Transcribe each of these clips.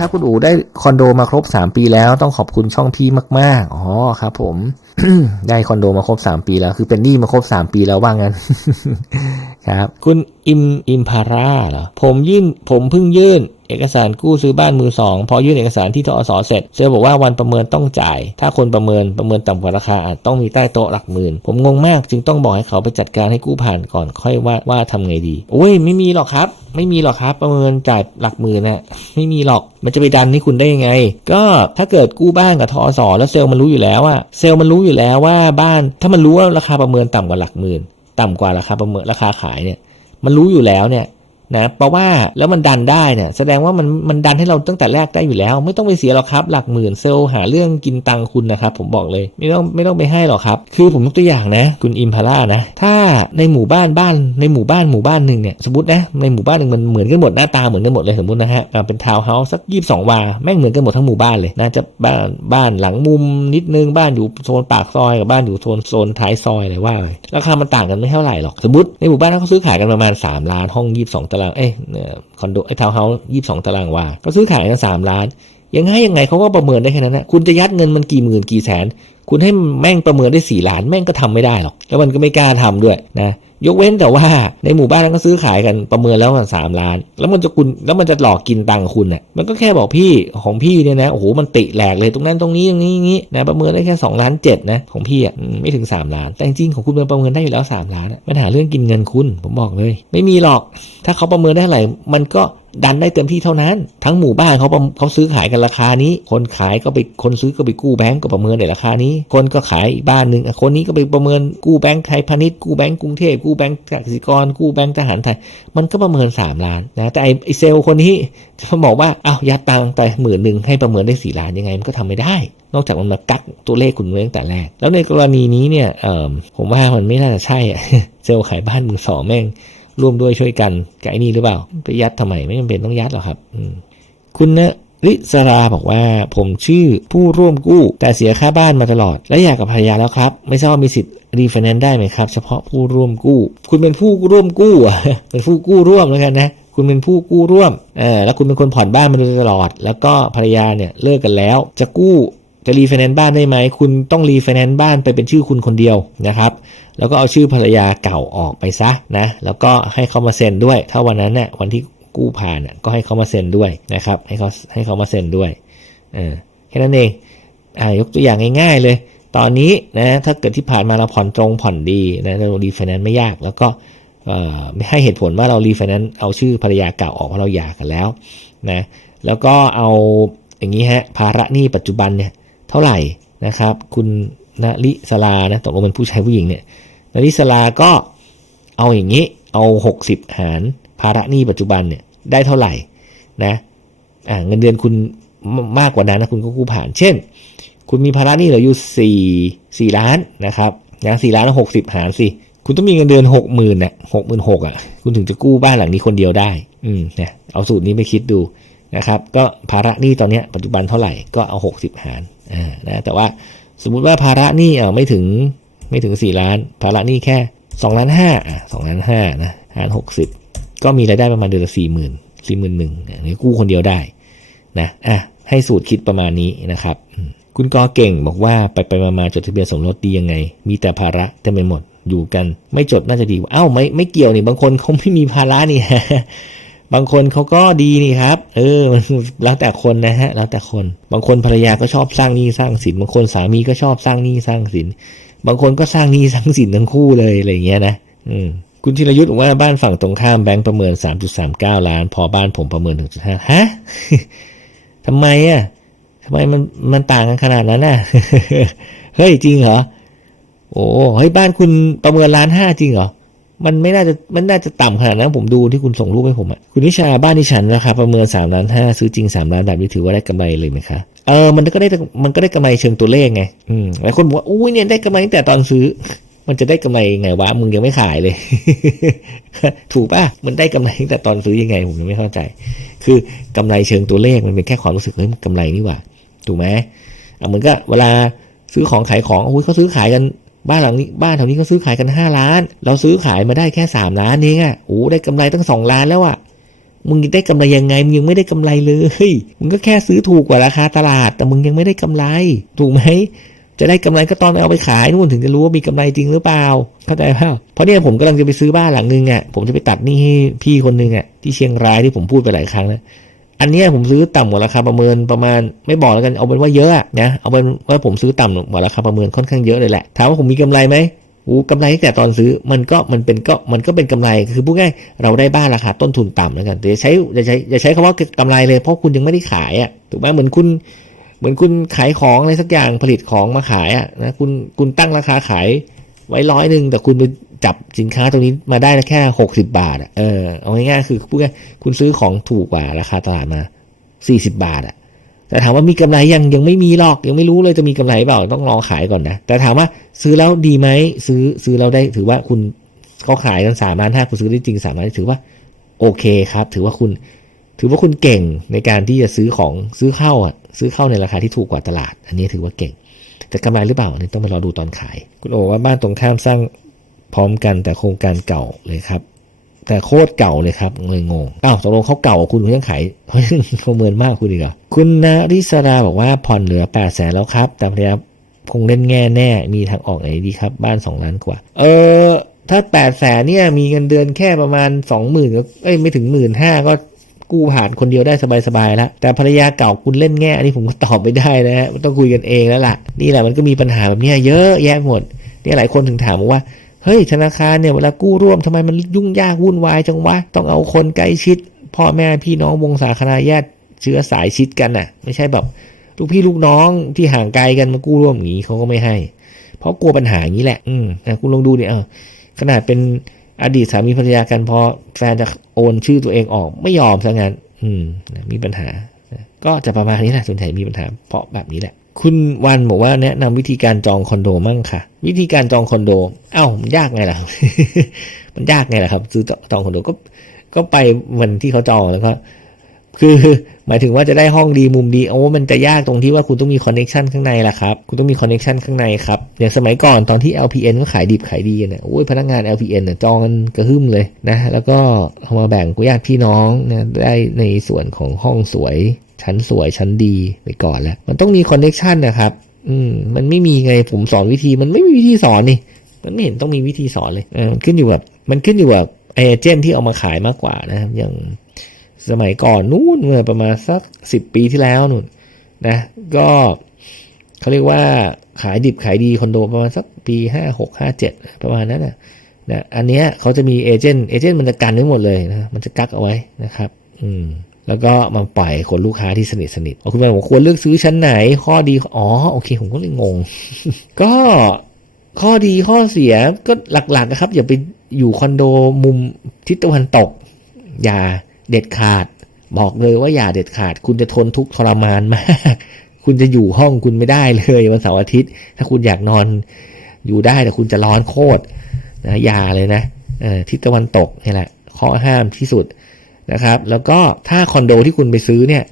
ครับ คุณอู๋ได้คอนโดมาครบ 3 ปีแล้วต้องขอบคุณช่องพี่มาก ๆ อ๋อครับผม ได้คอนโดมาครบ3ปีแล้ว คือเป็นหนี้มาครบ3ปีแล้วว่างั้น ครับ คุณอิมอิมพาร่าเหรอผมยื่นผมเพิ่งยื่นเอกสารกู้ซื้อบ้านมือสองพอยื่นเอกสารที่ทอสเสร็จเซลบอกว่าวันประเมินต้องจ่าย ถ้าคนประเมินประเมินต่ำกว่าราคาอาจต้องมีใต้โต๊ะหลักหมื่น ผมงงมากจึงต้องบอกให้เขาไปจัดการให้กู้ผ่านก่อนค่อยว่าว่าทำไงดี โอ้ยไม่มีหรอกครับ ไม่มีหรอกครับ ประเมินจ่ายหลักหมื่นนะไม่มีหรอกมันจะไปดันให้คุณได้ยังไง ก็ถ้าเกิดกู้บ้านกับทอสแล้วเซลล์มันรู้อยู่แล้วว่าเซลล์มันรู้อยู่แล้วว่าบ้านถ้ามันรู้ว่าราคาประเมินต่ำกว่าหลักหมื่น ต่ำกว่าราคาประเมินราคาขายเนี่ย มันรู้อยู่แล้วเนี่ย นะเพราะว่าแล้วมันดันได้เนี่ยแสดงว่ามันมันดันให้เราตั้งแต่แรกได้อยู่แล้ว ไม่ต้องไปเสียหรอกครับ หลักหมื่นเซลล์หาเรื่องกินตังคุณนะครับ ผมบอกเลยไม่ต้องไม่ต้องไปให้หรอกครับ คือผมยกตัวอย่างนะ คุณอิมพาร่านะถ้าในหมู่บ้านบ้านในหมู่บ้านหมู่บ้านหนึ่งเนี่ยสมมตินะในหมู่บ้านหนึ่งมันเหมือนกันหมดหน้าตาเหมือนกันหมดเลยสมมตินะฮะเป็นทาวน์เฮาส์สักยี่สิบสองวาแม่งเหมือนกันหมดทั้งหมู่บ้านเลยนะจะบ้านบ้านหลังมุมนิดนึงบ้านอยู่โซนปากซอยกับบ้านอยู่โซนโซนท้ายซอยอะไรว่าราคามันต่างกันไม่เท่าไหร่หรอกสมมติในหมู่บ้านเขาซื้อขายกันประมาณ3ล้านห้อง22ตารางเอ้ยคอนโดไอ้ทาวน์เฮาส์ยี่สองตารางวา ก็ซื้อขายกัน3ล้าน ยังไงยังไงเขาก็ประเมินได้แค่นั้นนะคุณจะยัดเงินมันกี่หมื่นกี่แสน คุณให้แม่งประเมินได้4ล้านแม่งก็ทำไม่ได้หรอก แล้วมันก็ไม่กล้าทำด้วยนะยกเว้นแต่ว่าในหมู่บ้านนั้นก็ซื้อขายกันประเมินแล้วมันสามล้าน แล้วมันจะคุณแล้วมันจะหลอกกินตังคุณน่ะมันก็แค่บอกพี่ของพี่เนี่ยนะโอ้โหมันติแหลกเลยตรงนั้นตรงนี้ตรงนี้อย่างนี้นะประเมินได้แค่2ล้านเจ็ดนะของพี่อะไม่ถึง 3 ล้าน แต่จริงๆของคุณมันประเมินได้อยู่แล้ว 3 ล้านปัญหาเรื่องกินเงินคุณผมบอกเลย ไม่มีหรอก ถ้าเขาประเมินได้เท่าไหร่มันก็ดันได้เต็มที่เท่านั้น ทั้งหมู่บ้านเขาเขาซื้อขายกันราคานี้ คนขายก็ไปคนซื้อก็ไปกู้แบงก์ก็ประเมินในราคานี้คนก็ขายอีกบ้านหนึ่งคนนี้ก็ไปประเมินกู้แบงก์ไทยพาณิชย์กู้แบงก์กรุงเทพกู้แบงก์กสิกรกู้แบงก์ทหารไทย มันก็ประเมิน 3 ล้านนะแต่ไอไอเซลคนนี้จะมาบอกว่าอ้าวยัดตังไปหมื่นหนึ่งให้ประเมินได้4ล้านยังไงมันก็ทำไม่ได้ นอกจากมันมากักตัวเลขคุณไว้ตั้งแต่แรก แล้วในกรณีนี้เนี่ยผมว่ามันไม่น่าจะใช่เซลขายบ้านมือสองแม่งร่วมด้วยช่วยกันกับไอ้นี่หรือเปล่าไปยัดทำไมไม่จำเป็นต้องยัดหรอกครับคุณนะ ริสราบอกว่าผมชื่อผู้ร่วมกู้ แต่เสียค่าบ้านมาตลอด และอยากกับภรรยาแล้วครับ ไม่ทราบว่ามีสิทธิ์รีไฟแนนซ์ได้ไหมครับ เฉพาะผู้ร่วมกู้ คุณเป็นผู้ร่วมกู้เป็นผู้กู้ร่วมแล้วกันนะคุณเป็นผู้กู้ร่วมเออแล้วคุณเป็นคนผ่อนบ้านมาโดยตลอด แล้วก็ภรรยาเนี่ยเลิกกันแล้ว จะกู้จะรีไฟแนนซ์บ้านได้ไหม คุณต้องรีไฟแนนซ์บ้านไปเป็นชื่อคุณคนเดียวนะครับ แล้วก็เอาชื่อภรรยาเก่าออกไปซะนะ แล้วก็ให้เขามาเซ็นด้วย ถ้าวันนั้นเนี่ยวันที่ กู้ผ่านน่ะก็ให้เขามาเซ็นด้วยนะครับ ให้เขาให้เขามาเซ็นด้วยเออแค่นั้นเองอ่ายกตัวอย่างง่าย ๆ เลย ตอนนี้นะถ้าเกิดที่ผ่านมาเราผ่อนตรงผ่อนดีนะเรารีไฟแนนซ์ไม่ยาก แล้วก็ไม่ให้เหตุผลว่าเรารีไฟแนนซ์เอาชื่อภรรยาเก่าออกเพราะเราหย่ากันแล้วนะแล้วก็เอาอย่างนี้ฮะภาระหนี้ปัจจุบันเนี่ยเท่าไหร่นะครับ คุณณลิสลานะตกลงเป็นผู้ชายผู้หญิงเนี่ยณลิสลาก็เอาอย่างนี้เอา 60 หาร ภาระหนี้ปัจจุบันเนี่ยได้เท่าไหร่นะอ่าเงินเดือนคุณมมากกว่านั้นนะคุณก็กู้ผ่าน เช่น คุณมีภาระหนี้เหลืออยู่สี่สี่ล้านนะครับนะสี่ล้านหกสิบหารสิคุณต้องมีเงินเดือนหกหมื่นน่ะหกหมื่นหกอะคุณถึงจะกู้บ้านหลังนี้คนเดียวได้ อืมนะเอาสูตรนี้ไปคิดดูนะครับ ก็ภาระหนี้ตอนเนี้ยปัจจุบันเท่าไหร่ก็เอาหกสิบหารอ่านะแต่ว่าสมมุติว่าภาระหนี้เออไม่ถึงไม่ถึงสี่ล้าน ภาระหนี้แค่สองล้านห้าอะสองล้านห้านะหารหกสิบ ก็มีรายได้ประมาณเดือนละสี่หมื่นสี่หมื่นหนึ่งนี่กู้คนเดียวได้นะอะให้สูตรคิดประมาณนี้นะครับ คุณกอเก่งบอกว่าไปไปมามาจดทะเบียนสมรสดียังไง มีแต่ภาระเต็มไปหมดอยู่กัน ไม่จดน่าจะดีกว่าเอ้าไม่ไม่เกี่ยวนี่บางคนเขาไม่มีภาระนี่บางคนเขาก็ดีนี่ครับ เออมันแล้วแต่คนนะฮะ แล้วแต่คน บางคนภรรยาก็ชอบสร้างหนี้สร้างสิน บางคนสามีก็ชอบสร้างหนี้สร้างสิน บางคนก็สร้างหนี้สร้างสินทั้งคู่เลยอะไรอย่างเงี้ยนะ อืม คุณธีรยุทธ์บอกว่าบ้านฝั่งตรงข้ามแบงก์ประเมิน 3.39 ล้าน พอบ้านผมประเมิน 1.5 ฮะทำไมอะทำไมมันมันต่างกันขนาดนั้นน่ะ เฮ้ยจริงเหรอ โอ้เฮ้ยบ้านคุณประเมินล้านห้าจริงเหรอ มันไม่น่าจะมันน่าจะต่ำขนาดนั้นผมดูที่คุณส่งรูปให้ผมอะ คุณนิชาบ้านที่ฉันราคาประเมินสามล้านห้าซื้อจริงสามล้านแบบนี้ถือว่าได้กำไรเลยไหมคะ เออมันก็ได้มันก็ได้กำไรเชิงตัวเลขไง อืมหลายคนบอกว่าอุ้ยเนี่ยได้กำไรตั้งแต่ตอนซื้อ มันจะได้กำไรยังไงวะมึงยังไม่ขายเลย ถูกป่ะมันได้กำไรแต่ตอนซื้อยังไงผมยังไม่เข้าใจ คือกำไรเชิงตัวเลขมันเป็นแค่ความรู้สึกเฮ้ยกำไรนี่หว่าถูกไหมอะเหมือนก็เวลาซื้อของขายของโอ้ยเขาซื้อขายกันบ้านหลังนี้บ้านแถวนี้เขาซื้อขายกันห้าล้าน เราซื้อขายมาได้แค่สามล้านเองอะโอ้ได้กำไรตั้งสองล้านแล้วอะมึงได้กำไรยังไงมึงยังไม่ได้กำไรเลยมึงก็แค่ซื้อถูกกว่าราคาตลาด แต่มึงยังไม่ได้กำไร ถูกไหม จะได้กำไรก็ตอนเอาไปขายนู่นถึงจะรู้ว่ามีกำไรจริงหรือเปล่า เข้าใจเปล่าเพราะเนี่ยผมกำลังจะไปซื้อบ้านหลังนึงอะผมจะไปตัดหนี้ให้พี่คนนึงอะที่เชียงรายที่ผมพูดไปหลายครั้งแล้วอันนี้ผมซื้อต่ำกว่าราคาประเมินประมาณไม่บอกแล้วกันเอาเป็นว่าเยอะนะเอาเป็นว่าผมซื้อต่ำกว่าราคาประเมินค่อนข้างเยอะเลยแหละถามว่าผมมีกำไรไหมอู้กำไรตั้งแต่ตอนซื้อมันก็มันเป็นก็มันก็เป็นกำไรคือพูดง่ายเราได้บ้านราคาต้นทุนต่ำแล้วกันแต่อย่าใช้อย่าใช้อย่าใช้คำว่ากำไรเลยเพราะคุณยังไม่ได้ขายอะถูกไหมเหมือนคุณ เหมือนคุณขายของอะไรสักอย่างผลิตของมาขายอะนะคุณคุณตั้งราคาขายไว้ร้อยหนึ่งแต่คุณไปจับสินค้าตรงนี้มาได้แค่หกสิบาทอะเออเอาง่ายๆคือพูดง่ายคุณซื้อของถูกกว่าราคาตลาดมาสี่สิบาทอะแต่ถามว่ามีกำไรยังยังไม่มีหรอกยังไม่รู้เลยจะมีกำไรเปล่าต้องรอขายก่อนนะ แต่ถามว่าซื้อแล้วดีไหมซื้อซื้อแล้วได้ถือว่าคุณเขาขายกันสามล้านห้าคุณซื้อได้จริงสามล้านถือว่าโอเคครับ ถือว่าคุณ ถือว่าคุณเก่งในการที่จะซื้อของซื้อเข้าอะ ซื้อเข้าในราคาที่ถูกกว่าตลาด อันนี้ถือว่าเก่ง แต่กำไรหรือเปล่าอันนี้ต้องไปรอดูตอนขาย คุณโอว่าบ้านตรงข้ามสร้างพร้อมกันแต่โครงการเก่าเลยครับ แต่โคตรเก่าเลยครับเลยงงอ้าวตกลงเขาเก่ากว่าคุณคุณยังขายเพราะเขาเมินมากคุณอีกเหรอคุณนาริสราบอกว่าผ่อนเหลือแปดแสนแล้วครับ แต่ภรรยาคงเล่นแง่แน่ มีทางออกไหนดีครับ บ้านสองล้านกว่า เออถ้าแปดแสนเนี่ยมีเงินเดือนแค่ประมาณสองหมื่นก็เอ้ยไม่ถึงหมื่นห้าก็ กู้ผ่านคนเดียวได้สบายๆแล้วแต่ภรรยาเก่าคุณเล่นแง่อันนี้ผมก็ตอบไม่ได้นะฮะมันต้องคุยกันเองแล้วล่ะนี่แหละมันก็มีปัญหาแบบนี้เยอะแยะหมดเนี่ยหลายคนถึงถามว่าเฮ้ยธนาคารเนี่ยเวลากู้ร่วมทำไมมันยุ่งยากวุ่นวายจังวะต้องเอาคนใกล้ชิดพ่อแม่พี่น้องวงศาคณาญาติเชื้อสายชิดกันน่ะ ไม่ใช่แบบลูกพี่ลูกน้องที่ห่างไกลกันมากู้ร่วมอย่างนี้เขาก็ไม่ให้ เพราะกลัวปัญหาอย่างนี้แหละ อืมอะคุณลองดูเนี่ยขนาดเป็น อดีตสามีภรรยากันพอแฟนจะโอนชื่อตัวเองออก ไม่ยอมซะงั้น อืมมีปัญหา ก็จะประมาณนี้แหละส่วนใหญ่มีปัญหา เพราะแบบนี้แหละ คุณวันบอกว่าแนะนำวิธีการจองคอนโดมั่งค่ะ วิธีการจองคอนโด เอ้ามันยากไงล่ะ มันยากไงล่ะครับ ซื้อจองคอนโดก็ ก็ไปวันที่เขาจองแล้วก็ คือหมายถึงว่าจะได้ห้องดีมุมดีโอ้มันจะยากตรงที่ว่าคุณต้องมีคอนเน็ชันข้างในแหละครับ คุณต้องมีคอนเน็ชันข้างในครับ อย่างสมัยก่อนตอนที่ LPN ก็ขายดิบขายดีเนี่ยโอ้ยพนักงาน LPN เนี่ยจองกันกระหึ่มเลยนะ แล้วก็เอามาแบ่งกุญาติพี่น้องนะได้ในส่วนของห้องสวย ชั้นสวยชั้นดีไปก่อนแล้ว มันต้องมีคอนเน็ชันนะครับอืมมันไม่มีไงผมสอนวิธีมันไม่มีวิธีสอนนี่มันไม่เห็นต้องมีวิธีสอนเลยเออมันขึ้นอยู่กับมันขึ้นอยู่กับเอเจนต์ที่เอามาขายมากกว่านะครับอย่าง สมัยก่อนนู้นเมื่อประมาณสักสิบปีที่แล้วนู่นนะก็เขาเรียกว่าขายดิบขายดีคอนโดประมาณสักปีห้าหกห้าเจ็ดประมาณนั้นนะนะอันเนี้ยเขาจะมีเอเจนต์เอเจนต์มันจะกันไว้หมดเลยนะมันจะกักเอาไว้นะครับ อืมแล้วก็มาปล่อยคนลูกค้าที่สนิทสนิทคุณแม่บอกควรเลือกซื้อชั้นไหน ข้อดีอ๋อโอเค ผมก็เลยงง ก็ข้อดีข้อเสียก็หลักๆนะครับ อย่าไปอยู่คอนโดมุมทิศตะวันตก อย่า เด็ดขาด บอกเลยว่าอย่าเด็ดขาด คุณจะทนทุกข์ทรมานมาก คุณจะอยู่ห้องคุณไม่ได้เลยวันเสาร์อาทิตย์ ถ้าคุณอยากนอนอยู่ได้แต่คุณจะร้อนโคตรนะอย่าเลยนะออทิศตะวันตกนี่แหละข้อห้ามที่สุดนะครับ แล้วก็ถ้าคอนโดที่คุณไปซื้อเนี่ย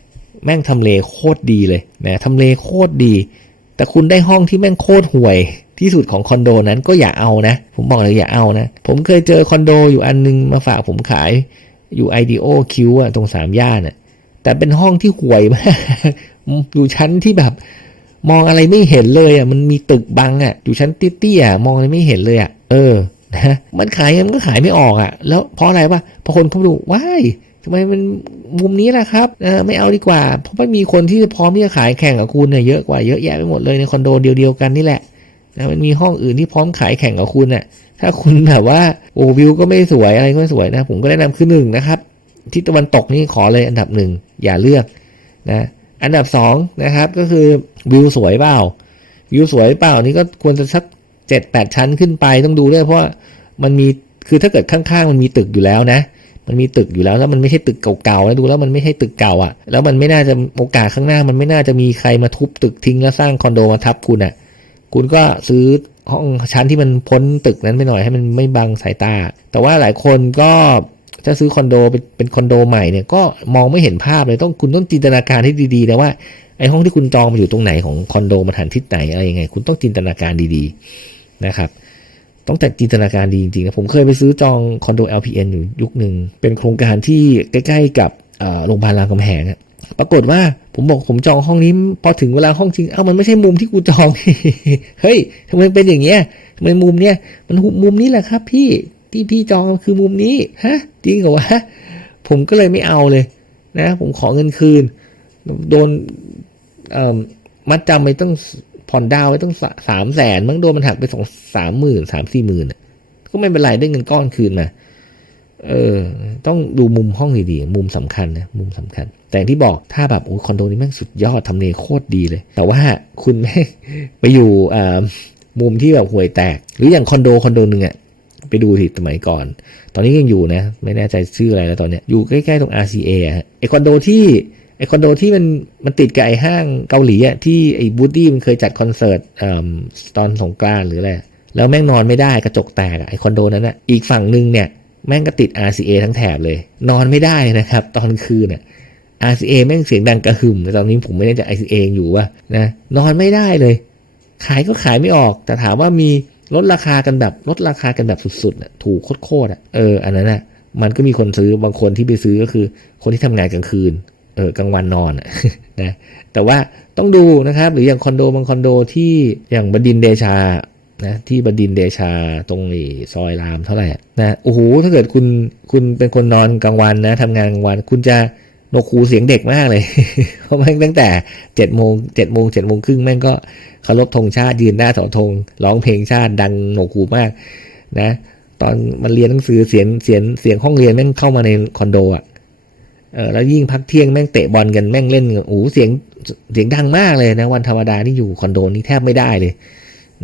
แม่งทำเลโคตรดีเลยนะทำเลโคตรดี แต่คุณได้ห้องที่แม่งโคตรห่วย ที่สุดของคอนโดนั้นก็อย่าเอานะ ผมบอกเลยอย่าเอานะ ผมเคยเจอคอนโดอยู่อันนึงมาฝากผมขาย อยู่ไอเดโอคิวอะตรงสามย่านอะแต่เป็นห้องที่ห่วยมากอยู่ชั้นที่แบบ มองอะไรไม่เห็นเลยอะมันมีตึกบังอะอยู่ชั้นเตี้ยๆมองอะไรไม่เห็นเลยอะเออนะมันขายมันก็ขายไม่ออกอะแล้วเพราะอะไรวะพอคนเขาดูว้ายทำไมมันมุมนี้ล่ะครับเออไม่เอาดีกว่า เพราะมันมีคนที่พร้อมที่จะขายแข่งกับคุณเนี่ยเยอะกว่าเยอะแยะไปหมดเลยในคอนโดเดียวๆกันนี่แหละนะมันมีห้องอื่นที่พร้อมขายแข่งกับคุณน่ะ ถ้าคุณแบบว่าโอ้วิวก็ไม่สวยอะไรก็ไม่สวยนะ ผมก็แนะนำคือหนึ่งนะครับทิศตะวันตกนี่ขอเลยอันดับหนึ่งอย่าเลือกนะอันดับสองนะครับก็คือวิวสวยเปล่าวิวสวยเปล่านี่ก็ควรจะสักเจ็ดแปดชั้นขึ้นไปต้องดูด้วยเพราะมันมีคือถ้าเกิดข้างๆ มันมีตึกอยู่แล้วนะ มันมีตึกอยู่แล้วแล้วมันไม่ใช่ตึกเก่าๆแล้วดูแล้วมันไม่ใช่ตึกเก่าอะ่ะ แล้วมันไม่น่าจะโอกาสข้างหน้า มันไม่น่าจะมีใครมาทุบตึกทิ้งแล้วสร้างคอนโดมาทับคุณอะ่ะ คุณก็ซื้อ ห้องชั้นที่มันพ้นตึกนั้นไปหน่อยให้มันไม่บังสายตา แต่ว่าหลายคนก็ถ้าซื้อคอนโดเป็นเป็นคอนโดใหม่เนี่ยก็มองไม่เห็นภาพเลยต้องคุณต้องจินตนาการให้ดีๆนะว่าไอ้ห้องที่คุณจองมันอยู่ตรงไหนของคอนโดมาทันทิศไหนอะไรยังไง คุณต้องจินตนาการดีๆนะครับต้องแต่จินตนาการดีจริงๆนะผมเคยไปซื้อจองคอนโด LPN อยู่ยุคหนึ่งเป็นโครงการที่ใกล้ ๆ กับโรงพยาบาลรามคำแหงอะ ปรากฏว่าผมบอกผมจองห้องนี้ พอถึงเวลาห้องจริง เอ้ามันไม่ใช่มุมที่กูจอง เฮ้ยทำไมเป็นอย่างเงี้ยทำไมมุมเนี้ยมันมุมนี้แหละครับ พี่ที่พี่จองคือมุมนี้ฮะจริงเหรอวะผมก็เลยไม่เอาเลย นะ ผมขอเงินคืน โดนมัดจำไปตั้งผ่อนดาวไว้ตั้งสามแสนมั้งโดนมันหักไปสองสามหมื่นสามสี่หมื่นก็ไม่เป็นไรได้เงินก้อนคืนมา เออ ต้องดูมุมห้องดีๆ มุมสำคัญนะ มุมสำคัญ แต่ที่บอกถ้าแบบโอ้ยคอนโดนี้แม่งสุดยอดทำเลโคตรดีเลย แต่ว่าคุณแม่ไปอยู่อ่ามุมที่แบบห่วยแตก หรืออย่างคอนโดคอนโดหนึ่งอะไปดูสิสมัยก่อน ตอนนี้ยังอยู่นะ ไม่แน่ใจชื่ออะไรแล้วตอนเนี้ย อยู่ใกล้ๆตรง RCA อะฮะไอคอนโดที่ไอคอนโดที่มันมันติดกับไอห้างเกาหลีอะที่ไอบูดดี้มันเคยจัดคอนเสิร์ตตอนสงกรานหรืออะไรแล้วแม่งนอนไม่ได้กระจกแตกไอคอนโดนั้นอะอีกฝั่งหนึ่งเนี่ย แม่งก็ติด RCA ทั้งแถบเลย นอนไม่ได้นะครับ ตอนคืนน่ะ RCA แม่งเสียงดังกระหึ่มแต่ตอนนี้ผมไม่แน่ใจ RCA อยู่ว่านะนอนไม่ได้เลย ขายก็ขายไม่ออก แต่ถามว่ามีลดราคากันแบบลดราคากันแบบสุดๆน่ะถูกโคตรๆอะเอออันนั้นน่ะมันก็มีคนซื้อบางคนที่ไปซื้อก็คือ คนที่ทำงานกลางคืนเออกลางวันนอนนะแต่ว่าต้องดูนะครับ หรืออย่างคอนโดบางคอนโดที่อย่างบดินเดชา นะที่บดินเดชาตรงซอยรามเท่าไหร่นะโอ้โหถ้าเกิดคุณคุณเป็นคนนอนกลางวันนะทำงานกลางวัน คุณจะโนกคูเสียงเด็กมากเลย เพราะแม่งตั้งแต่เจ็ดโมงเจ็ดโมงเจ็ดโมงครึ่งแม่งก็เคารพธงชาติยืนหน้าเสาธงร้องเพลงชาติดังโนกคูมาก นะ ตอนมันเรียนหนังสือเสียงเสียงเสียงห้องเรียนแม่งเข้ามาในคอนโดอะเออแล้วยิ่งพักเที่ยงแม่งเตะบอลกันแม่งเล่นโอ้เสียงเสียงดังมากเลยนะ วันธรรมดาที่อยู่คอนโดนี่แทบไม่ได้เลย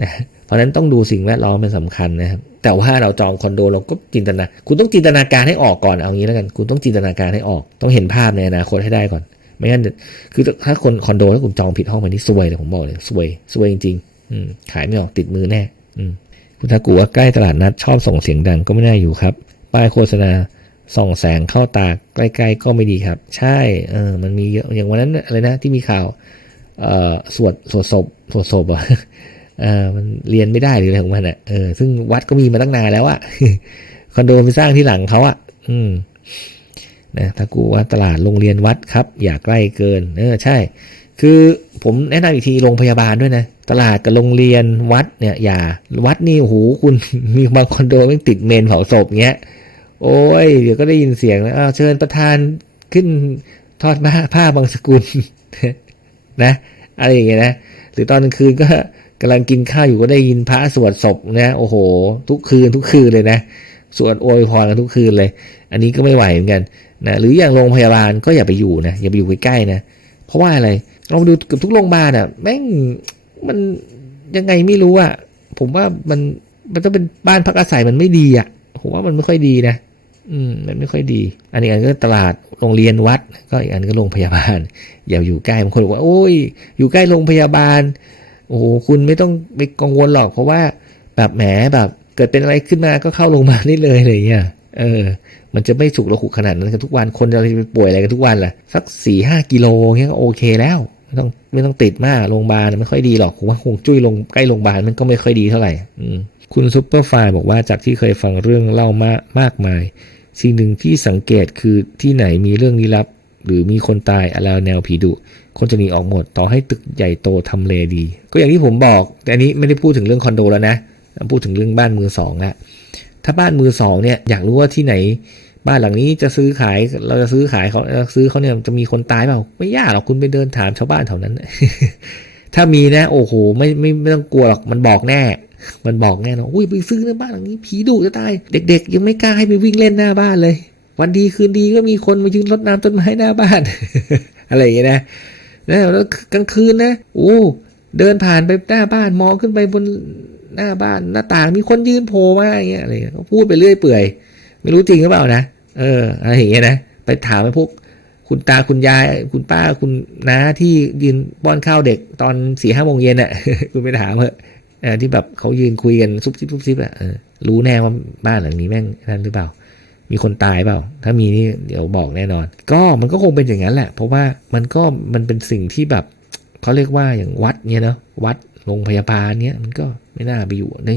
นะเพราะนั้นต้องดูสิ่งแวดล้อมเป็นสำคัญนะครับแต่ว่าเราจองคอนโดเราก็จินตนา คุณต้องจินตนาการให้ออกก่อนเอางี้แล้วกัน คุณต้องจินตนาการให้ออก ต้องเห็นภาพในอนาคตให้ได้ก่อน ไม่งั้นคือถ้าคนคอนโดถ้าคุณจองผิดห้องไปนี่ซวยเลยผมบอกเลยซวยซวยจริงๆอืมขายไม่ออกติดมือแน่อืมคุณทากูว่าใกล้ตลาดนัดชอบส่งเสียงดังก็ไม่น่าอยู่ครับ ป้ายโฆษณาส่องแสงเข้าตาใกล้ๆก็ไม่ดีครับ ใช่เออมันมีเยอะอย่างวันนั้นอะไรนะที่มีข่าวเอ่อสวดสวดศพสวดศพอะ เออมันเรียนไม่ได้หรืออะไรของมันอะเออซึ่งวัดก็มีมาตั้งนานแล้วอะคอนโดไปสร้างที่หลังเขาอะ อืมนะถ้ากูว่าตลาดโรงเรียนวัดครับ อย่าใกล้เกิน เออใช่ คือผมแนะนำอีกทีโรงพยาบาลด้วยนะ ตลาดกับโรงเรียนวัดเนี่ย อย่า วัดนี่โอ้โหคุณมีบางคอนโดไม่ติดเมนเผาศพเงี้ย โอ้ยเดี๋ยวก็ได้ยินเสียงแล้วอ้าวเชิญประธานขึ้นทอดผ้าผ้าบางสกุลนะอะไรอย่างเงี้ยนะหรือตอนกลางคืนก็ กำลังกินข้าวอยู่ก็ได้ยินพระสวดศพนะโอ้โห ทุกคืนทุกคืนเลยนะสวดโอยพรกันทุกคืนเลย อันนี้ก็ไม่ไหวเหมือนกันนะหรืออย่างโรงพยาบาลก็อย่าไปอยู่นะอย่าไปอยู่ใกล้ๆนะเพราะว่าอะไรลองดูเกับทุกโรงพยาบาลอะแม่งมันยังไงไม่รู้อะผมว่ามันมันต้องเป็นบ้านพักอาศัยมันไม่ดีอะผมว่ามันไม่ค่อยดีนะอืมมันไม่ค่อยดี อันนี้อันก็ตลาดโรงเรียนวัด ก็อีกอันก็โรงพยาบาล อย่าอยู่ใกล้บางคนบอกว่าโอ้ย อยู่ใกล้โรงพยาบาล โอ้โหคุณไม่ต้องไปกังวลหรอกเพราะว่าแบบแหมแบบเกิดเป็นอะไรขึ้นมาก็เข้าโรงพยาบาลได้เลยอะไรอย่างเงี้ยเออ มันจะไม่สุกระหุกขนาดนั้นกันทุกวันคนจะไปป่วยอะไรกันทุกวันล่ะสักสี่ห้ากิโลเงี้ยก็โอเคแล้วไม่ต้องไม่ต้องติดมากโรงพยาบาลไม่ค่อยดีหรอกผมว่าคงจุ้ยลงใกล้โรงพยาบาลมันก็ไม่ค่อยดีเท่าไหร่อืคุณซุปเปอร์ไฟล์บอกว่าจากที่เคยฟังเรื่องเล่ามามากมาย สิ่งหนึ่งที่สังเกตคือที่ไหนมีเรื่องลี้ลับ หรือมีคนตายอะไรแนวผีดุ คนจะหนีออกหมด ต่อให้ตึกใหญ่โตทำเลดี ก็อย่างที่ผมบอก แต่อันนี้ไม่ได้พูดถึงเรื่องคอนโดแล้วนะพูดถึงเรื่องบ้านมือสองอะถ้าบ้านมือสองเนี่ยอยากรู้ว่าที่ไหน บ้านหลังนี้จะซื้อขายเราจะซื้อขายเขาซื้อเขาเนี่ยจะมีคนตายเปล่า ไม่ยากหรอกคุณไปเดินถามชาวบ้านแถวนั้น ถ้ามีนะ โอ้โหไม่ไม่ไม่ต้องกลัวหรอกมันบอกแน่ มันบอกแน่นะอุ้ยไปซื้อในบ้านหลังนี้ผีดุจะตายเด็ก ๆ ยังไม่กล้าให้ไปวิ่งเล่นหน้าบ้านเลย วันดีคืนดีก็มีคนมายืนรดน้ำต้นไม้หน้าบ้าน อะไรอย่างเงี้ยนะ นะแล้วกลางคืนนะโอ้เดินผ่านไปหน้าบ้านมองขึ้นไปบนหน้าบ้านหน้าต่างมีคนยืนโผล่มาอย่างเงี้ยอะไรเงี้ยพูดไปเรื่อยเปื่อย ไม่รู้จริงหรือเปล่านะเอออะไรอย่างเงี้ยนะไปถามไปพวกคุณตาคุณยาย คุณป้าคุณน้าที่ยืนป้อนข้าวเด็กตอนสี่ห้าโมงเย็นอะคุณไปถามเถอะที่แบบเขายืนคุยกันซุบซิบซุบซิบอะรู้แน่ว่าบ้านหลังนี้แม่งนั่นหรือเปล่า มีคนตายเปล่า ถ้ามีนี่เดี๋ยวบอกแน่นอน ก็มันก็คงเป็นอย่างนั้นแหละ เพราะว่ามันก็มันเป็นสิ่งที่แบบเขาเรียกว่าอย่างวัดเนี่ยเนาะวัดโรงพยาบาลเนี่ยมันก็ไม่น่าไปอยู่ใน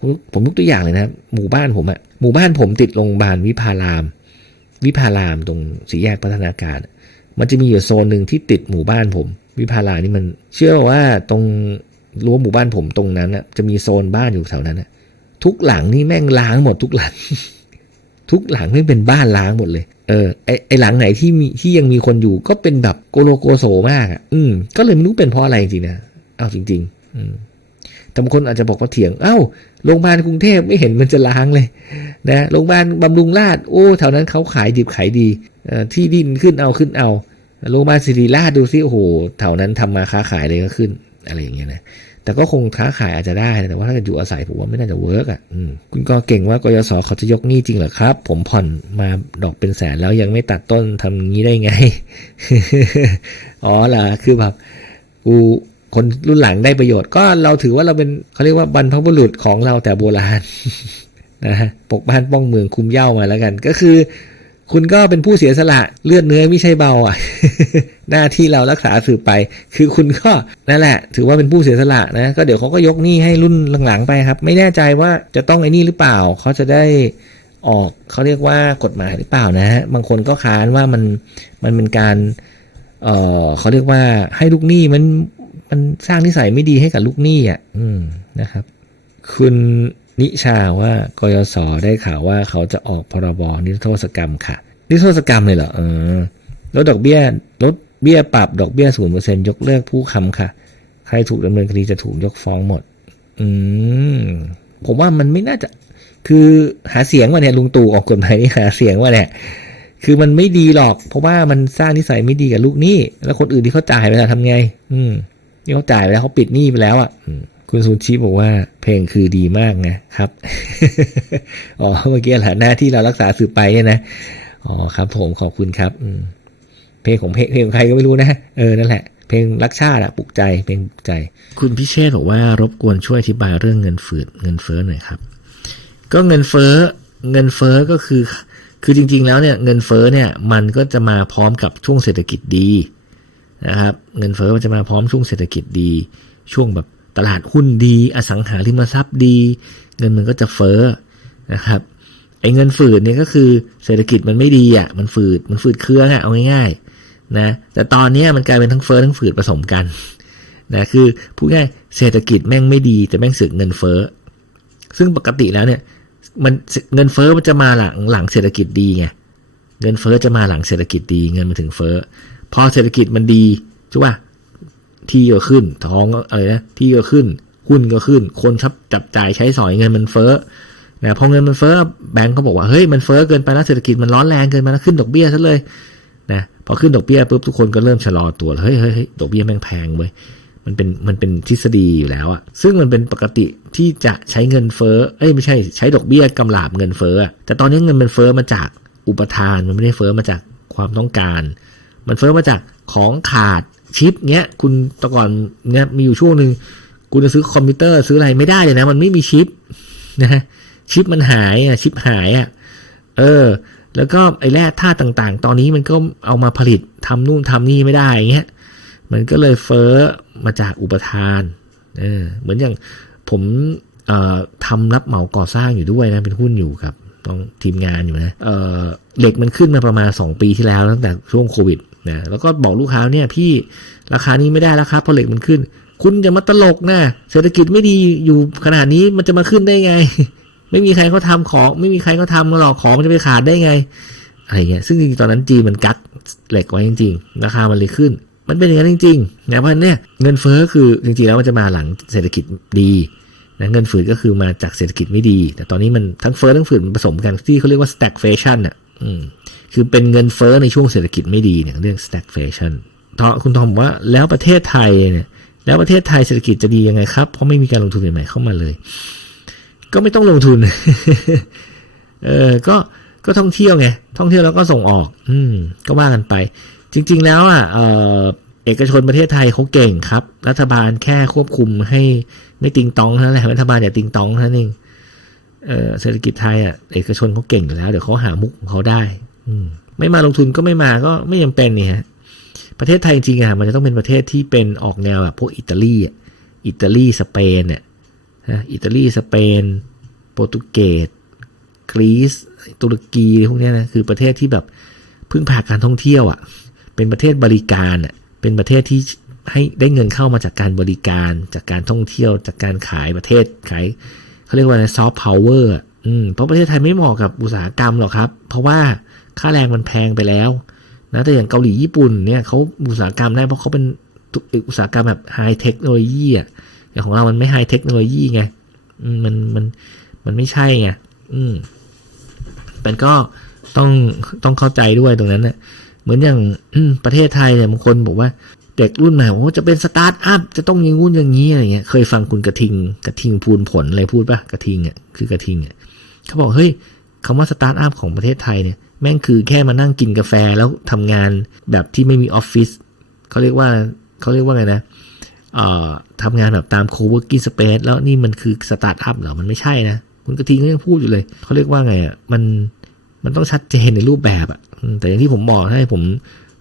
ผมผมยกตัวอย่างเลยนะ หมู่บ้านผมอะหมู่บ้านผมติดโรงพยาบาลวิภาราม วิภารามตรงสี่แยกพัฒนาการ มันจะมีอยู่โซนหนึ่งที่ติดหมู่บ้านผม วิภารานี่มัน เชื่อว่าตรงรั้วหมู่บ้านผมตรงนั้นอะจะมีโซนบ้านอยู่แถวนั้นอะทุกหลังนี่แม่งล้างหมดทุกหลัง ทุกหลังไม่เป็นบ้านล้างหมดเลย เออไอไอหลังไหนที่มีที่ยังมีคนอยู่ก็เป็นแบบโกโลโกโซมากอะอืมก็เลยไม่รู้เป็นเพราะอะไรจริงๆนะเอาจริง ๆ อืมแต่บางคนอาจจะบอกว่าเถียง เอ้า โรงพยาบาลกรุงเทพไม่เห็นมันจะล้างเลยนะ โรงพยาบาลบำรุงราษฎร์โอ้แถวนั้นเขาขายดิบขายดี ที่ดินขึ้นเอาขึ้นเอา โรงพยาบาลศิริราชดูซิโอ้โหแถวนั้นทำมาค้าขายเลยก็ขึ้น อะไรอย่างเงี้ยนะ แต่ก็คงค้าขายอาจจะได้แต่ว่าถ้าเกิดอยู่อาศัยผมว่าไม่น่าจะเวิร์กอะอคุณก็เก่งว่ากยศเขาจะยกหนี้จริงเหรอครับ ผมผ่อนมาดอกเป็นแสนแล้วยังไม่ตัดต้นทำงี้ได้ไง อ๋อล่ะคือแบบกูคนรุ่นหลังได้ประโยชน์ ก็เราถือว่าเราเป็นเขาเรียกว่าบรรพบุรุษของเราแต่โบราณนะฮะปกบ้านป้องเมืองคุมเย้ามาแล้วกัน ก็คือ คุณก็เป็นผู้เสียสละเลือดเนื้อไม่ใช่เบาอะ หน้าที่เรารักษาสืบไป คือคุณก็นั่นแหละ ถือว่าเป็นผู้เสียสละนะก็เดี๋ยวเขาก็ยกหนี้ให้รุ่นหลังๆไปครับ ไม่แน่ใจว่าจะต้องไอ้นี่หรือเปล่าเขาจะได้ออกเขาเรียกว่ากฎหมายหรือเปล่านะฮะบางคนก็ค้านว่ามันมันเป็นการเออเขาเรียกว่าให้ลูกหนี้มันมันสร้างนิสัยไม่ดีให้กับลูกหนี้อะ อืมนะครับ คุณ นิชาว่ากยศได้ข่าวว่าเขาจะออกพรบนิรโทษกรรมค่ะ นิรโทษกรรมเลยเหรอเออลดดอกเบี้ยลดเบี้ยปรับดอกเบี้ยศูนย์เปอร์เซ็นยกเลิกผู้ค้ำค่ะ ใครถูกดำเนินคดีจะถูกยกฟ้องหมด อืมผมว่ามันไม่น่าจะ คือหาเสียงว่าเนี่ยลุงตู่ออกกฎหมายนี่หาเสียงว่าเนี่ยคือมันไม่ดีหรอก เพราะว่ามันสร้างนิสัยไม่ดีกับลูกหนี้ แล้วคนอื่นที่เขาจ่ายไปแล้วทำไง อืมนี่เขาจ่ายไปแล้วเขาปิดหนี้ไปแล้วอะอืม คุณซูชิบอกว่าเพลงคือดีมากนะครับ อ๋อเมื่อกี้แหละหน้าที่เรารักษาสืบไปเนี่ยนะ อ๋อครับ ผมขอบคุณครับอืเพลงของเพลงเพลงของใครก็ไม่รู้นะ เออนั่นแหละ เพลงรักชาติอะปลุกใจเพลงปลุกใจ คุณพิเชษบอกว่ารบกวนช่วยอธิบายเรื่องเงินฝืดเงินเฟ้อหน่อยครับ ก็เงินเฟ้อเงินเฟ้อก็คือ คือจริง ๆ แล้วเนี่ยเงินเฟ้อเนี่ย มันก็จะมาพร้อมกับช่วงเศรษฐกิจดีนะครับ เงินเฟ้อมันจะมาพร้อมช่วงเศรษฐกิจดี ช่วงแบบ ตลาดหุ้นดี อสังหาริมทรัพย์ดี เงินมันก็จะเฟ้อนะครับไอ้เงินฝืดเนี่ยก็คือเศรษฐกิจมันไม่ดีอะมันฝืดมันฝืดเครื่องอะเอาง่ายๆนะแต่ตอนเนี้มันกลายเป็นทั้งเฟ้อทั้งฝืดผสมกันนะคือพูดง่ายเศรษฐกิจแม่งไม่ดี แต่แม่งสึกเงินเฟ้อซึ่งปกติแล้วเนี่ยมันเงินเฟ้อมันจะมาหลังหลังเศรษฐกิจดีไงเงินเฟ้อจะมาหลังเศรษฐกิจดีเงินมาถึงเฟ้อพอเศรษฐกิจมันดีใช่ป่ะ ที่ก็ขึ้น ท้องก็อะไรนะที่ก็ขึ้น หุ้นก็ขึ้น คนชับจับจ่ายใช้สอยเงินมันเฟ้อนะพอเงินมันเฟ้อแบงก์เขาบอกว่าเฮ้ยมันเฟ้อเกินไปแล้วเศรษฐกิจมันร้อนแรงเกินไปแล้วขึ้นดอกเบี้ยซะเลยนะพอขึ้นดอกเบี้ยปุ๊บทุกคนก็เริ่มชะลอตัวเฮ้ยเฮ้ยเฮ้ยดอกเบี้ยแม่งแพงเว้ยมันเป็นมันเป็นทฤษฎีอยู่แล้วอะซึ่งมันเป็นปกติที่จะใช้เงินเฟ้อเอ้ยไม่ใช่ใช้ดอกเบี้ยกำลาบเงินเฟ้อแต่ตอนนี้เงินมันเฟ้อมาจากอุปทานมันไม่ได้เฟ้อมาจากความต้องการ มันเฟ้อมาจากของขาด ชิปเนี้ย คุณแตะก่อนเนี้ยมีอยู่ช่วงหนึ่งคุณจะซื้อคอมพิวเตอร์ซื้ออะไรไม่ได้เลยนะ มันไม่มีชิปนะฮะชิปมันหายอะชิปหายอะเออ แล้วก็ไอ้แร่ธาตุต่างๆ ตอนนี้มันก็เอามาผลิตทำนู่นทำนี่ไม่ได้อย่างเงี้ยมันก็เลยเฟ้อมาจากอุปทานเออเหมือนอย่างผมเอ่อทำรับเหมาก่อสร้างอยู่ด้วยนะเป็นหุ้นอยู่ครับ ต้องทีมงานอยู่นะเเหล็กมันขึ้นมาประมาณ 2 ปีที่แล้วตั้งแต่ช่วงโควิดนะแล้วก็บอกลูกค้าเนี่ยพี่ราคานี้ไม่ได้แล้วครับเพราะเหล็กมันขึ้น คุณจะมาตลกนะเศรษฐกิจไม่ดีอยู่ขนาดนี้มันจะมาขึ้นได้ไง ไม่มีใครเขาทำของ ไม่มีใครเขาทำหรอกของมันจะไปขาดได้ไงอะไรเงี้ยซึ่งจริงๆตอนนั้นจีนมันกักเหล็กไว้จริงๆราคามันเลยขึ้น มันเป็นอย่างนั้นจริงๆนะเพราะฉะนั้นเนี่ยเงินเฟ้อคือจริงๆแล้วมันจะมาหลังเศรษฐกิจดี นะเงินฝืดก็คือมาจากเศรษฐกิจไม่ดี แต่ตอนนี้มันทั้งเฟ้อทั้งฝืดมันผสมกันที่เขาเรียกว่า stagflation อะอืมคือเป็นเงินเฟ้อในช่วงเศรษฐกิจไม่ดีเนี่ยเรื่อง stagflation ทอคุณทอมบอกว่าแล้วประเทศไทยเนี่ยแล้วประเทศไทยเศรษฐกิจจะดียังไงครับ เพราะไม่มีการลงทุนใหม่ๆเข้ามาเลย ก็ไม่ต้องลงทุน เออก็ก็ท่องเที่ยวไงท่องเที่ยวแล้วก็ส่งออก อืม ก็ว่ากันไป จริง ๆ แล้วอะเออ เอกชนประเทศไทยเขาเก่งครับ รัฐบาลแค่ควบคุมให้ไม่ติงตองเท่านั้นแหละรัฐบาลอย่าติงตองเท่านั้นเองเศรษฐกิจไทยอะเอกชนเขาเก่งอยู่แล้ว เดี๋ยวเขาหามุกของเขาได้ อืมไม่มาลงทุนก็ไม่มาก็ไม่จำเป็นนี่ฮะประเทศไทยจริงๆอะมันจะต้องเป็นประเทศที่เป็นออกแนวแบบพวกอิตาลีอะอิตาลีสเปนเนี่ยนะอิตาลีสเปน โปรตุเกสกรีซตุรกีพวกเนี้ยนะคือประเทศที่แบบพึ่งพาการท่องเที่ยวอะ่ะเป็นประเทศบริการอะ เป็นประเทศที่ให้ได้เงินเข้ามาจากการบริการ จากการท่องเที่ยว จากการขายประเทศขายเขาเรียกว่าอะไรซอฟต์พาวเวอร์อืมเพราะประเทศไทยไม่เหมาะกับอุตสาหกรรมหรอกครับ เพราะว่าค่าแรงมันแพงไปแล้วนะแต่อย่างเกาหลีญี่ปุ่นเนี่ยเขาอุตสาหกรรมได้เพราะเขาเป็นอุตสาหกรรมแบบไฮเทคโนโลยีอะอย่างของเรามันไม่ไฮเทคโนโลยีไงมมันมันมันไม่ใช่ไงอืมมันก็ต้องต้องเข้าใจด้วยตรงนั้นนะ เหมือนอย่างประเทศไทยเนี่ยบางคนบอกว่าเด็กรุ่นใหม่ว่าจะเป็นสตาร์ทอัพจะต้องอยิงงู้นอย่างนี้อะไรเงี้ยเคยฟังคุณกระทิงกระทิงพูนผลอะไรพูดปะกระทิงอะคือกระทิงอะเขาบอกเฮ้ยคำว่าสตาร์ทอัพของประเทศไทยเนี่ยแม่งคือแค่มานั่งกินกาแฟแล้วทำงานแบบที่ไม่มีออฟฟิศเขาเรียกว่าเขาเรียกว่าไงนะเอ่อทำงานแบบตาม co-working space แล้วนี่มันคือสตาร์ทอัพเหรอมันไม่ใช่นะคุณกระทิงก็ยังพูดอยู่เลยเขาเรียกว่าไงอะมันมันต้องชัดเจนในรูปแบบอะ แต่อย่างที่ผมบอกให้ผม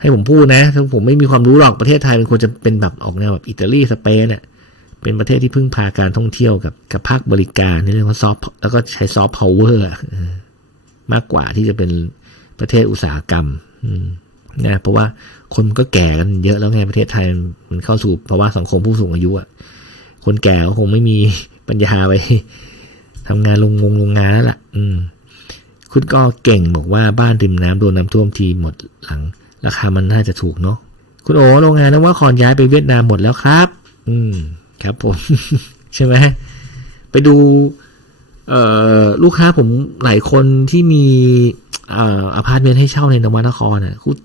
ให้ผมพูดนะถ้าผมไม่มีความรู้หรอกประเทศไทยมันควรจะเป็นแบบออกแนวแบบอิตาลีสเปนเนี่ยเป็นประเทศที่พึ่งพาการท่องเที่ยวกับกับภาคบริการนี่เรียกว่าซอฟแล้วก็ใช้ซอฟต์พาวเวอร์มากกว่าที่จะเป็นประเทศอุตสาหกรรมนะเพราะว่าคนก็แก่กันเยอะแล้วไงประเทศไทยมันเข้าสู่ภาวะสังคมผู้สูงอายุอะคนแก่ก็คงไม่มีปัญญาไปทำงานลงงงโรงงานแล้วล่ะ อืม คุณก็เก่งบอกว่าบ้านริมน้ำโดนน้ำท่วมทีหมดหลัง ราคามันน่าจะถูกเนาะคุณโอโรงงานนะว่าคอนย้ายไปเวียดนามหมดแล้วครับ อืม ครับผม ใช่ไหมไปดู เอ่อลูกค้าผมหลายคนที่มีเอ่ออพาร์ตเมนต์ให้เช่าในนวนครน่ะคุณ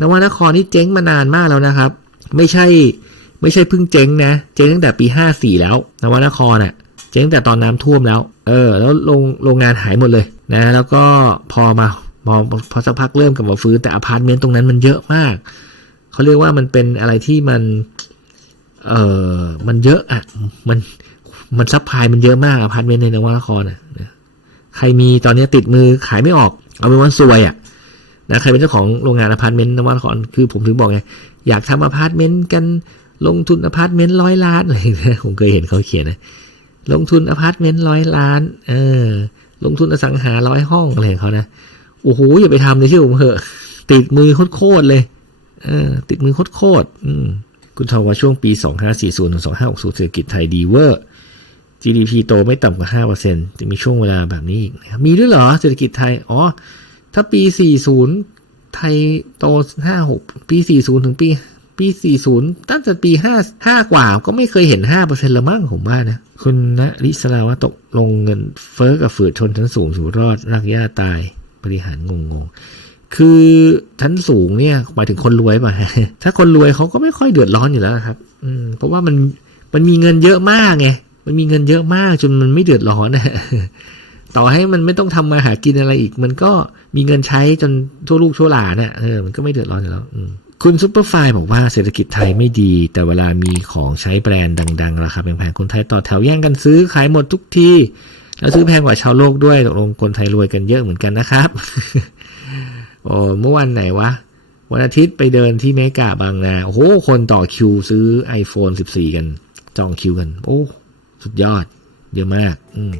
นวนครนี่เจ๊งมานานมากแล้วนะครับ ไม่ใช่ ไม่ใช่เพิ่งเจ๊งนะ เจ๊งตั้งแต่ปีห้าสี่แล้ว นวนครน่ะ เจ๊งแต่ตอนน้ำท่วมแล้ว เออ แล้วโรงโรงงานหายหมดเลยนะ แล้วก็พอมาพอพอสักพักเริ่มกลับมาฟื้นแต่อพาร์ตเมนต์ตรงนั้นมันเยอะมาก เขาเรียกว่ามันเป็นอะไรที่มัน เออมันเยอะอะ มันมันซัพพลายมันเยอะมากอพาร์ตเมนต์ในนวนครอะใครมีตอนนี้ติดมือขายไม่ออก เอาเป็นว่าซวยอะนะใครเป็นเจ้าของโรงงานอพาร์ตเมนต์นวนครคือผมถึงบอกไงอยากทำอพาร์ตเมนต์กันลงทุนอพาร์ตเมนต์ร้อยล้านอะไรนะผมเคยเห็นเขาเขียนนะ ลงทุนอพาร์ตเมนต์ร้อยล้าน เออ ลงทุนอสังหาร้อยห้องอะไรของเขานะ โอ้โหอย่าไปทำเลยเชื่อผมเถอะ ติดมือโคตรเลย เออ ติดมือโคตรอืมคุณทว่าช่วงปี 2540ถึง2560เศรษฐกิจไทยดีเวอร์ GDP โตไม่ต่ำกว่า 5%จะมีช่วงเวลาแบบนี้อีกนะครับ มีด้วยเหรอเศรษฐกิจไทย อ๋อ ถ้าปี 40 ไทยโต 56 ปี 40 ถึงปี ปี 40 ตั้งแต่ปี 5 5 กว่าก็ไม่เคยเห็น 5%ละมั้งผมว่านะ คุณณริศราว่าตกลงเงินเฟ้อกับฝืดชนชั้นสูงสู่รอดรักย่าตายบริหารงงงคือชั้นสูงเนี่ยหมายถึงคนรวยป่ะถ้าคนรวยเขาก็ไม่ค่อยเดือดร้อนอยู่แล้วครับ อืม เพราะว่ามันมันมีเงินเยอะมากไงมันมีเงินเยอะมากจนมันไม่เดือดร้อนนะต่อให้มันไม่ต้องทำมาหากินอะไรอีก มันก็มีเงินใช้จนทั่วลูกทั่วหลานน่ะเออมันก็ไม่เดือดร้อนอยู่แล้ว อืม คุณซุปเปอร์ไฟล์บอกว่าเศรษฐกิจไทยไม่ดี แต่เวลามีของใช้แบรนด์ดังๆ ราคาแพงๆคนไทยต่อแถวแย่งกันซื้อขายหมดทุกที แล้วซื้อแพงกว่าชาวโลกด้วยตกลงคนไทยรวยกันเยอะเหมือนกันนะครับโอ้เมื่อวันไหนวะ วันอาทิตย์ไปเดินที่เมกาบางนาโอ้โหคนต่อคิวซื้อ iPhone 14 กัน จองคิวกัน โอ้ สุดยอด เยอะมาก อืม